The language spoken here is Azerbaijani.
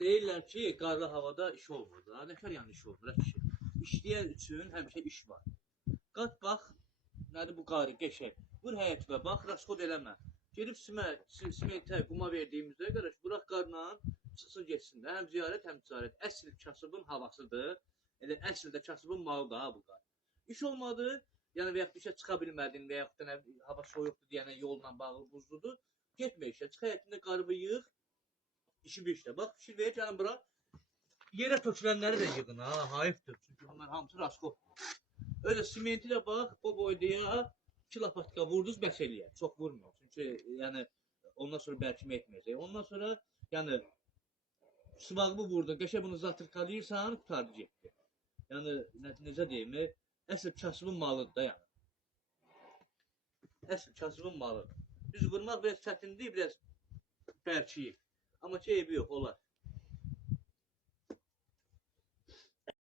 Deyirlər ki, qarlı havada iş olmur da. Nə qədər yəni iş olmur, kişi. İşləyən üçün həmişə iş var. Qat bax, nədir bu qarı, qəşəng. Vur həyətinə, bax, raskod eləmə. Gedib simentə, quma verdiyimizdə, qardaş, buraq qarla çıxsın geçsin də. Həm ziyarət, həm ticarət. Əsl kasıbın havasıdır. Elə əsl də kasıbın malıdır ha bu qar. İş olmadı, yəni və ya işə çıxa bilmədin və yaxud da hava soyuqdur deyənə yolla bağlı buzludur. Getmə işə, çıx həyətində qarı yığ. İşi bir işlə. Bax, fikir ver, gəlin bura. Yerə tökülənləri də yığın, ha, hayıfdır. Çünki bunlar hamısı raskopdur. Öyle simenti də bax, bu boyda 2 lapatka vurduz, bəs eləyər. Çox vurmuyor. Çünki yəni ondan sonra bərkimə etməyəcək. Ondan sonra yəni sıvağımı vurdun, qəşəng bunu zatırkalayırsan, qurtardı getdi. Yəni necə deyim, əsl kasıbın malıdır da yəni. Əsl kasıbın malıdır. Düz vurmaq biraz çətindir, biraz bərkiyib. Amma ki eybi yox, olar.